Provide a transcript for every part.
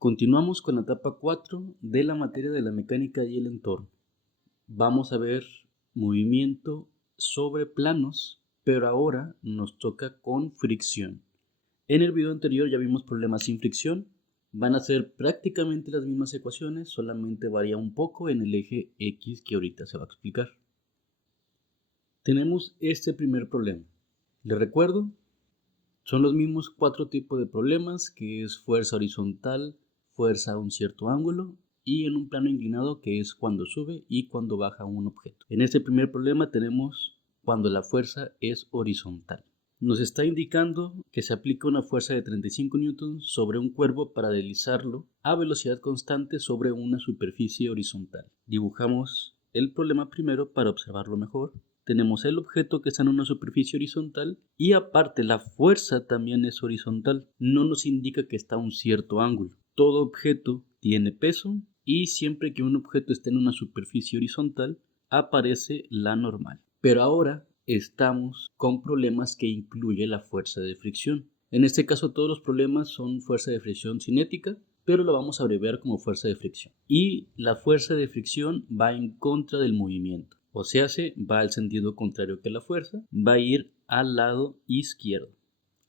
Continuamos con la etapa 4 de la materia de la mecánica y el entorno. Vamos a ver movimiento sobre planos, pero ahora nos toca con fricción. En el video anterior ya vimos problemas sin fricción. Van a ser prácticamente las mismas ecuaciones, solamente varía un poco en el eje X que ahorita se va a explicar. Tenemos este primer problema. Les recuerdo, son los mismos 4 tipos de problemas, que es fuerza horizontal, fuerza a un cierto ángulo y en un plano inclinado, que es cuando sube y cuando baja un objeto. En este primer problema tenemos cuando la fuerza es horizontal. Nos está indicando que se aplica una fuerza de 35 newtons sobre un cuerpo para deslizarlo a velocidad constante sobre una superficie horizontal. Dibujamos el problema primero para observarlo mejor. Tenemos el objeto que está en una superficie horizontal y aparte la fuerza también es horizontal. No nos indica que está a un cierto ángulo. Todo objeto tiene peso y siempre que un objeto esté en una superficie horizontal aparece la normal. Pero ahora estamos con problemas que incluye la fuerza de fricción. En este caso todos los problemas son fuerza de fricción cinética, pero lo vamos a abreviar como fuerza de fricción. Y la fuerza de fricción va en contra del movimiento. O sea, va al sentido contrario que la fuerza, va a ir al lado izquierdo.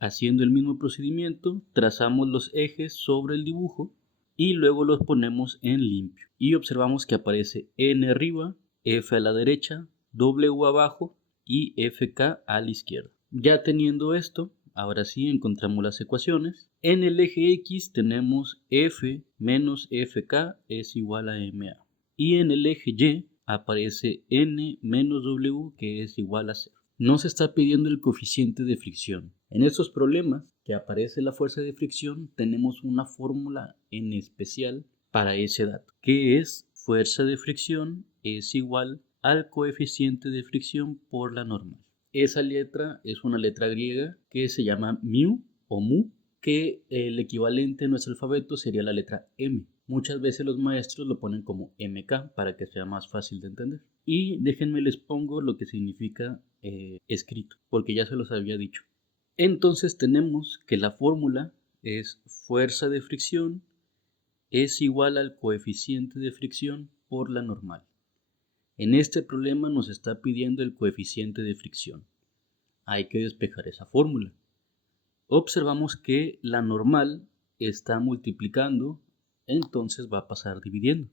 Haciendo el mismo procedimiento, trazamos los ejes sobre el dibujo y luego los ponemos en limpio. Y observamos que aparece N arriba, F a la derecha, W abajo y FK a la izquierda. Ya teniendo esto, ahora sí encontramos las ecuaciones. En el eje X tenemos F menos FK es igual a MA. Y en el eje Y aparece N menos W que es igual a 0. Nos está pidiendo el coeficiente de fricción. En estos problemas que aparece la fuerza de fricción tenemos una fórmula en especial para ese dato, que es fuerza de fricción es igual al coeficiente de fricción por la normal. Esa letra es una letra griega que se llama mu o mu, que el equivalente en nuestro alfabeto sería la letra M. Muchas veces los maestros lo ponen como MK para que sea más fácil de entender. Y déjenme les pongo lo que significa escrito, porque ya se los había dicho. Entonces tenemos que la fórmula es fuerza de fricción es igual al coeficiente de fricción por la normal. En este problema nos está pidiendo el coeficiente de fricción. Hay que despejar esa fórmula. Observamos que la normal está multiplicando, entonces va a pasar dividiendo.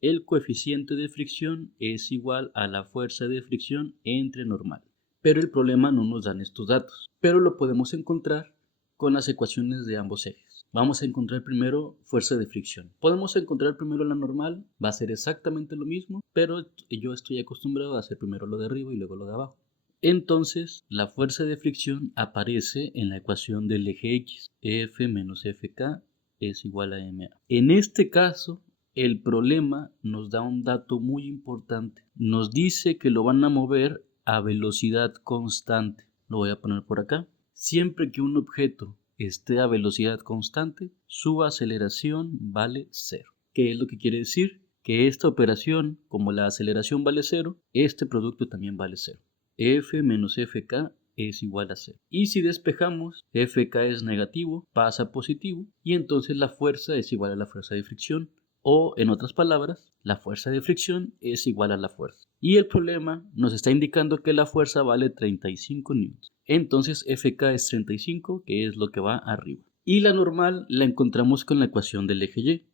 El coeficiente de fricción es igual a la fuerza de fricción entre normal. Pero el problema no nos dan estos datos, pero lo podemos encontrar con las ecuaciones de ambos ejes. Vamos a encontrar primero fuerza de fricción. Podemos encontrar primero la normal, va a ser exactamente lo mismo, pero yo estoy acostumbrado a hacer primero lo de arriba y luego lo de abajo. Entonces, la fuerza de fricción aparece en la ecuación del eje X. F menos FK es igual a MA. En este caso, el problema nos da un dato muy importante. Nos dice que lo van a mover a velocidad constante. Lo voy a poner por acá. Siempre que un objeto esté a velocidad constante, su aceleración vale 0. ¿Qué es lo que quiere decir? Que esta operación, como la aceleración vale 0, este producto también vale 0. F menos FK es igual a 0. Y si despejamos, FK es negativo, pasa a positivo, y entonces la fuerza es igual a la fuerza de fricción. O, en otras palabras, la fuerza de fricción es igual a la fuerza. Y el problema nos está indicando que la fuerza vale 35 newtons. Entonces FK es 35, que es lo que va arriba. Y la normal la encontramos con la ecuación del eje Y.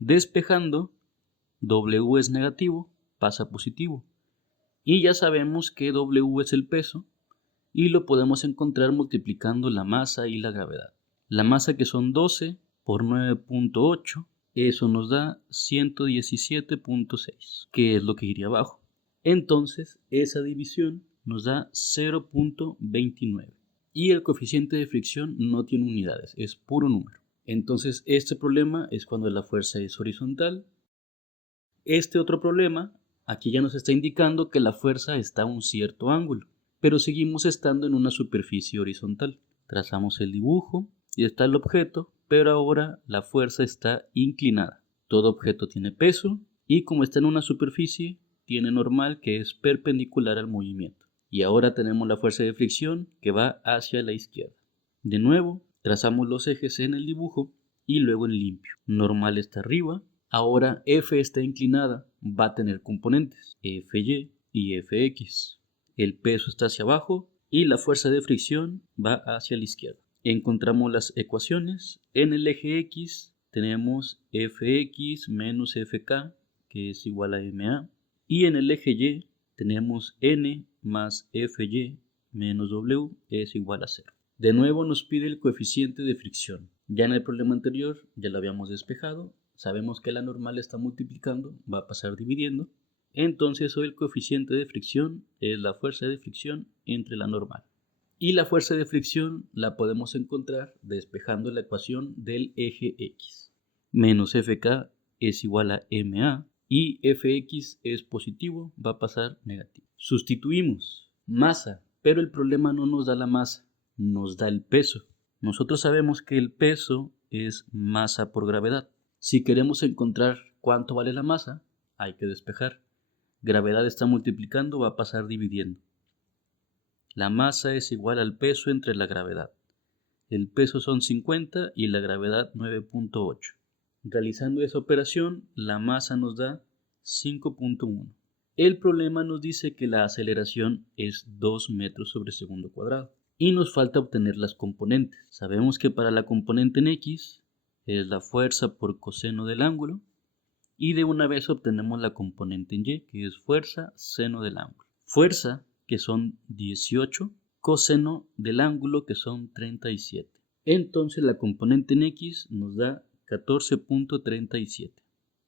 Despejando, W es negativo, pasa a positivo. Y ya sabemos que W es el peso y lo podemos encontrar multiplicando la masa y la gravedad. La masa, que son 12 por 9.8, eso nos da 117.6, que es lo que iría abajo. Entonces, esa división nos da 0.29. Y el coeficiente de fricción no tiene unidades, es puro número. Entonces, este problema es cuando la fuerza es horizontal. Este otro problema, aquí ya nos está indicando que la fuerza está a un cierto ángulo, pero seguimos estando en una superficie horizontal. Trazamos el dibujo y está el objeto, pero ahora la fuerza está inclinada. Todo objeto tiene peso y como está en una superficie, tiene normal, que es perpendicular al movimiento. Y ahora tenemos la fuerza de fricción que va hacia la izquierda. De nuevo, trazamos los ejes en el dibujo y luego en limpio. Normal está arriba. Ahora F está inclinada, va a tener componentes Fy y Fx. El peso está hacia abajo y la fuerza de fricción va hacia la izquierda. Encontramos las ecuaciones. En el eje X tenemos Fx menos Fk, que es igual a ma. Y en el eje Y tenemos n más Fy menos W es igual a 0. De nuevo nos pide el coeficiente de fricción. Ya en el problema anterior ya lo habíamos despejado. Sabemos que la normal está multiplicando, va a pasar dividiendo. Entonces hoy el coeficiente de fricción es la fuerza de fricción entre la normal. Y la fuerza de fricción la podemos encontrar despejando la ecuación del eje X. Menos Fk es igual a ma y Fx es positivo, va a pasar negativo. Sustituimos masa, pero el problema no nos da la masa, nos da el peso. Nosotros sabemos que el peso es masa por gravedad. Si queremos encontrar cuánto vale la masa, hay que despejar. Gravedad está multiplicando, va a pasar dividiendo. La masa es igual al peso entre la gravedad. El peso son 50 y la gravedad 9.8. Realizando esa operación, la masa nos da 5.1. El problema nos dice que la aceleración es 2 metros sobre segundo cuadrado. Y nos falta obtener las componentes. Sabemos que para la componente en X es la fuerza por coseno del ángulo. Y de una vez obtenemos la componente en Y, que es fuerza seno del ángulo. Fuerza, que son 18, coseno del ángulo, que son 37. Entonces la componente en X nos da 14.37.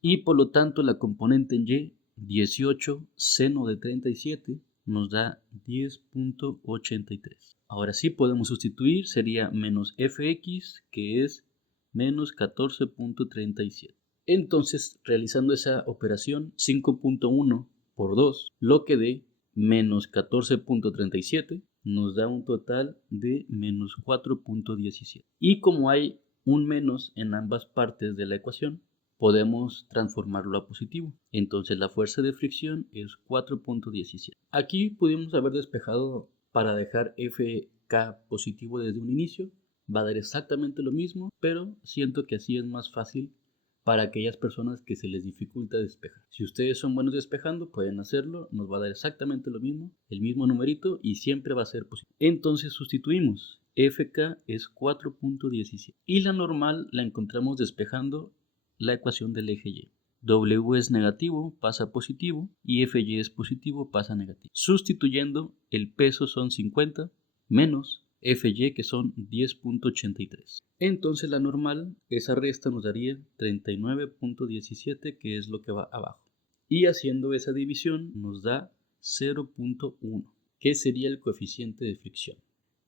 Y por lo tanto la componente en Y, 18 seno de 37, nos da 10.83. Ahora sí podemos sustituir, sería menos Fx, que es menos 14.37. Entonces, realizando esa operación, 5.1 por 2, lo que dé menos 14.37, nos da un total de menos 4.17. Y como hay un menos en ambas partes de la ecuación, podemos transformarlo a positivo. Entonces la fuerza de fricción es 4.17. Aquí pudimos haber despejado para dejar Fk positivo desde un inicio. Va a dar exactamente lo mismo, pero siento que así es más fácil para aquellas personas que se les dificulta despejar. Si ustedes son buenos despejando, pueden hacerlo, nos va a dar exactamente lo mismo, el mismo numerito y siempre va a ser positivo. Entonces sustituimos, Fk es 4.17 y la normal la encontramos despejando la ecuación del eje Y. W es negativo, pasa a positivo y Fy es positivo, pasa a negativo. Sustituyendo, el peso son 50 menos Fy, que son 10.83. Entonces la normal, esa resta nos daría 39.17, que es lo que va abajo. Y haciendo esa división nos da 0.1, que sería el coeficiente de fricción.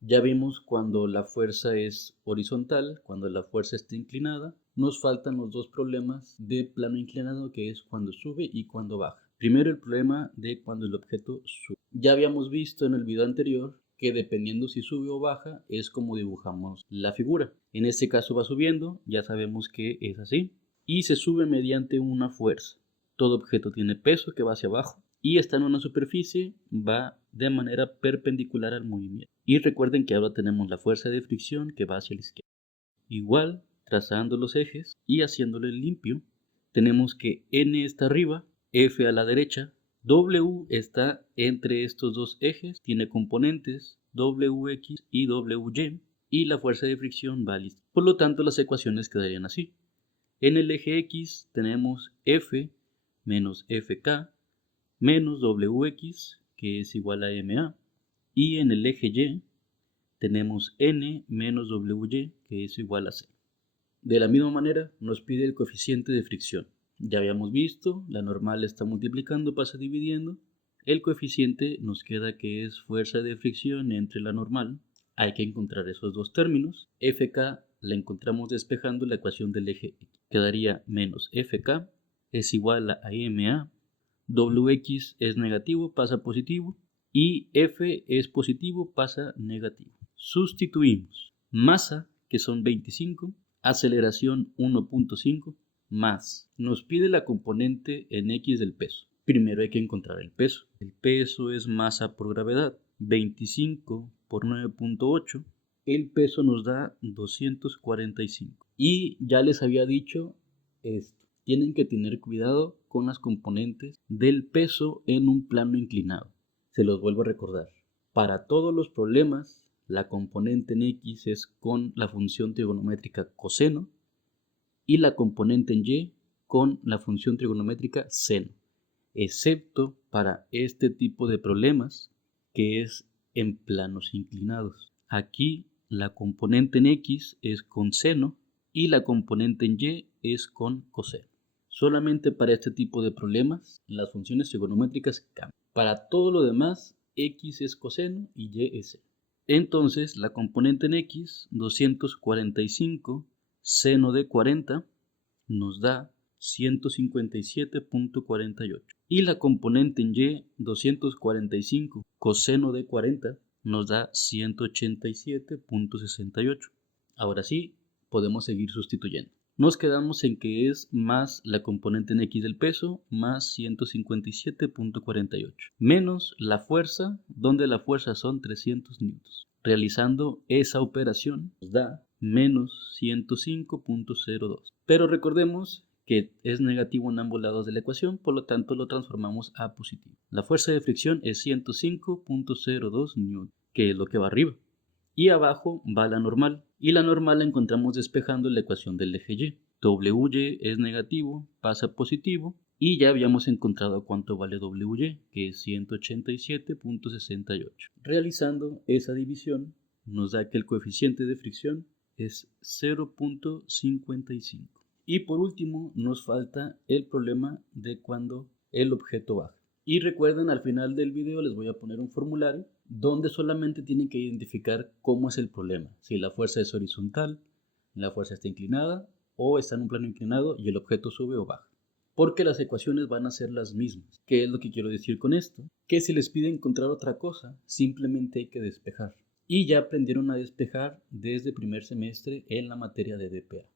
Ya vimos cuando la fuerza es horizontal, cuando la fuerza está inclinada. Nos faltan los dos problemas de plano inclinado, que es cuando sube y cuando baja. Primero el problema de cuando el objeto sube. Ya habíamos visto en el video anterior que dependiendo si sube o baja es como dibujamos la figura. En este caso va subiendo, ya sabemos que es así, y se sube mediante una fuerza. Todo objeto tiene peso que va hacia abajo y está en una superficie, va de manera perpendicular al movimiento. Y recuerden que ahora tenemos la fuerza de fricción que va hacia la izquierda. Igual, trazando los ejes y haciéndole limpio, tenemos que N está arriba, F a la derecha, W está entre estos dos ejes, tiene componentes WX y WY y la fuerza de fricción va a la izquierda. Por lo tanto, las ecuaciones quedarían así. En el eje X tenemos F menos FK menos WX, que es igual a MA, y en el eje Y tenemos N menos WY, que es igual a 0. De la misma manera nos pide el coeficiente de fricción. Ya habíamos visto, la normal está multiplicando, pasa dividiendo. El coeficiente nos queda que es fuerza de fricción entre la normal. Hay que encontrar esos dos términos. Fk la encontramos despejando la ecuación del eje X. Quedaría menos Fk es igual a ma. Wx es negativo, pasa positivo. Y F es positivo, pasa negativo. Sustituimos masa, que son 25, aceleración 1.5, más. Nos pide la componente en X del peso. Primero hay que encontrar el peso. El peso es masa por gravedad. 25 por 9.8. El peso nos da 245. Y ya les había dicho esto. Tienen que tener cuidado con las componentes del peso en un plano inclinado. Se los vuelvo a recordar. Para todos los problemas, la componente en X es con la función trigonométrica coseno y la componente en Y con la función trigonométrica seno, excepto para este tipo de problemas que es en planos inclinados. Aquí la componente en X es con seno y la componente en Y es con coseno. Solamente para este tipo de problemas las funciones trigonométricas cambian. Para todo lo demás, X es coseno y Y es seno. Entonces la componente en X, 245 seno de 40, nos da 157.48. Y la componente en Y, 245 coseno de 40, nos da 187.68. Ahora sí, podemos seguir sustituyendo. Nos quedamos en que es más la componente en X del peso más 157.48 menos la fuerza, donde la fuerza son 300 newtons. Realizando esa operación nos da menos 105.02. Pero recordemos que es negativo en ambos lados de la ecuación, por lo tanto lo transformamos a positivo. La fuerza de fricción es 105.02 newton, que es lo que va arriba. Y abajo va la normal. Y la normal la encontramos despejando la ecuación del eje Y. WY es negativo, pasa a positivo. Y ya habíamos encontrado cuánto vale WY, que es 187.68. Realizando esa división, nos da que el coeficiente de fricción es 0.55. Y por último, nos falta el problema de cuando el objeto baja. Y recuerden, al final del video les voy a poner un formulario donde solamente tienen que identificar cómo es el problema. Si la fuerza es horizontal, la fuerza está inclinada o está en un plano inclinado y el objeto sube o baja. Porque las ecuaciones van a ser las mismas. ¿Qué es lo que quiero decir con esto? Que si les pide encontrar otra cosa, simplemente hay que despejar. Y ya aprendieron a despejar desde primer semestre en la materia de DPA.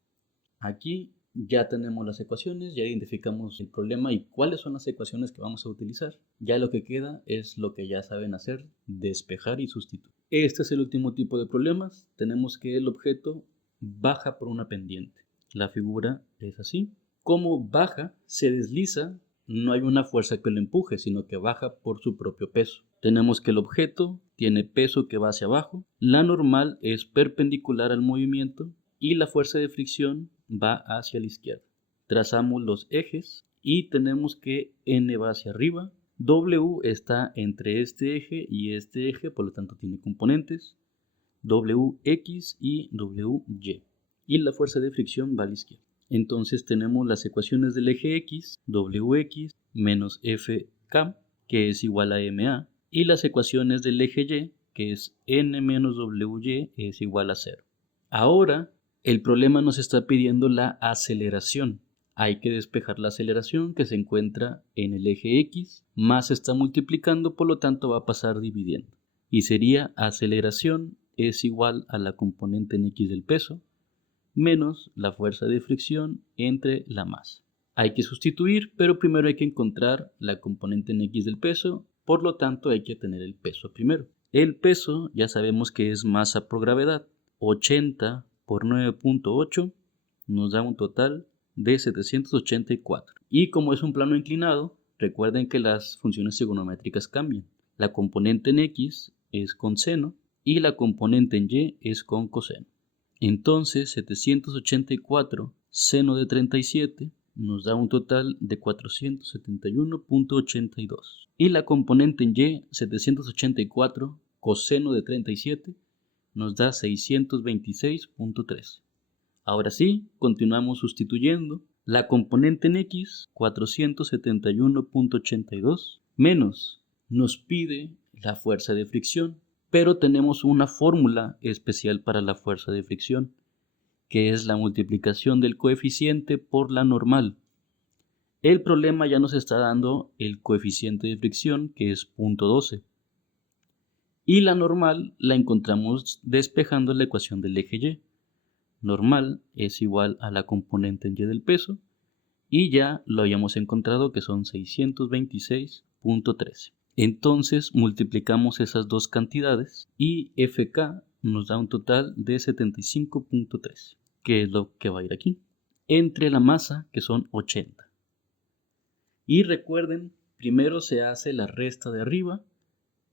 Aquí ya tenemos las ecuaciones, ya identificamos el problema y cuáles son las ecuaciones que vamos a utilizar. Ya lo que queda es lo que ya saben hacer, despejar y sustituir. Este es el último tipo de problemas. Tenemos que el objeto baja por una pendiente. La figura es así. Como baja, se desliza, no hay una fuerza que lo empuje, sino que baja por su propio peso. Tenemos que el objeto tiene peso que va hacia abajo, la normal es perpendicular al movimiento y la fuerza de fricción va hacia la izquierda. Trazamos los ejes y tenemos que N va hacia arriba, W está entre este eje y este eje, por lo tanto tiene componentes, WX y WY. Y la fuerza de fricción va a la izquierda. Entonces tenemos las ecuaciones del eje X, WX menos FK, que es igual a MA, y las ecuaciones del eje Y, que es N menos WY, es igual a 0. Ahora, el problema nos está pidiendo la aceleración. Hay que despejar la aceleración que se encuentra en el eje X, más se está multiplicando, por lo tanto va a pasar dividiendo. Y sería aceleración es igual a la componente en X del peso, menos la fuerza de fricción entre la masa. Hay que sustituir, pero primero hay que encontrar la componente en X del peso, por lo tanto hay que tener el peso primero. El peso ya sabemos que es masa por gravedad. 80 por 9.8 nos da un total de 784. Y como es un plano inclinado, recuerden que las funciones trigonométricas cambian. La componente en X es con seno y la componente en Y es con coseno. Entonces 784 seno de 37 nos da un total de 471.82. Y la componente en Y, 784 coseno de 37, nos da 626.3. Ahora sí, continuamos sustituyendo. La componente en X, 471.82, menos nos pide la fuerza de fricción. Pero tenemos una fórmula especial para la fuerza de fricción, que es la multiplicación del coeficiente por la normal. El problema ya nos está dando el coeficiente de fricción, que es 0.12. Y la normal la encontramos despejando la ecuación del eje Y. Normal es igual a la componente en Y del peso, y ya lo habíamos encontrado que son 626.13. Entonces multiplicamos esas dos cantidades y FK nos da un total de 75.3. que es lo que va a ir aquí, entre la masa, que son 80. Y recuerden, primero se hace la resta de arriba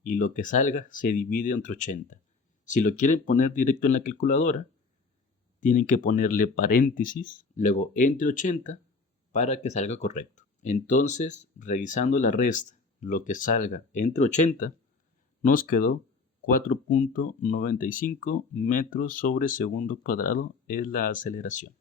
y lo que salga se divide entre 80. Si lo quieren poner directo en la calculadora, tienen que ponerle paréntesis, luego entre 80 para que salga correcto. Entonces, revisando la resta, lo que salga entre 80, nos quedó 4.95 metros sobre segundo cuadrado es la aceleración.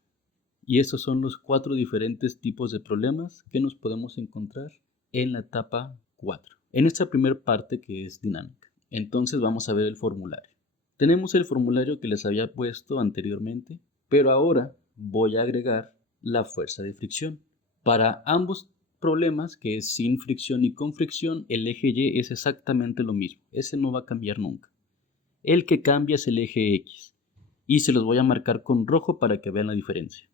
Y estos son los 4 diferentes tipos de problemas que nos podemos encontrar en la etapa 4. En esta primera parte que es dinámica. Entonces vamos a ver el formulario. Tenemos el formulario que les había puesto anteriormente, pero ahora voy a agregar la fuerza de fricción. Para ambos problemas, que es sin fricción y con fricción, el eje Y es exactamente lo mismo. Ese no va a cambiar nunca. El que cambia es el eje X. Y se los voy a marcar con rojo para que vean la diferencia.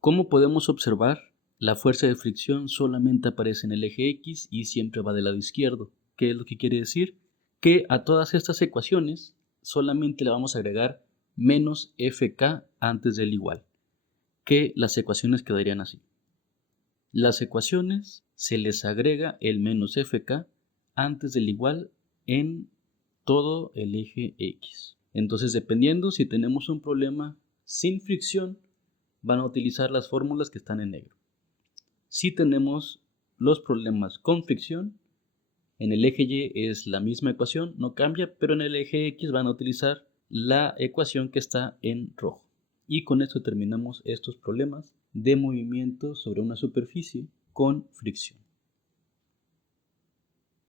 Como podemos observar, la fuerza de fricción solamente aparece en el eje X y siempre va del lado izquierdo. ¿Qué es lo que quiere decir? Que a todas estas ecuaciones solamente le vamos a agregar menos Fk antes del igual, que las ecuaciones quedarían así. Las ecuaciones se les agrega el menos Fk antes del igual en todo el eje X. Entonces, dependiendo si tenemos un problema sin fricción, van a utilizar las fórmulas que están en negro. Si tenemos los problemas con fricción, en el eje Y es la misma ecuación, no cambia, pero en el eje X van a utilizar la ecuación que está en rojo. Y con esto terminamos estos problemas de movimiento sobre una superficie con fricción.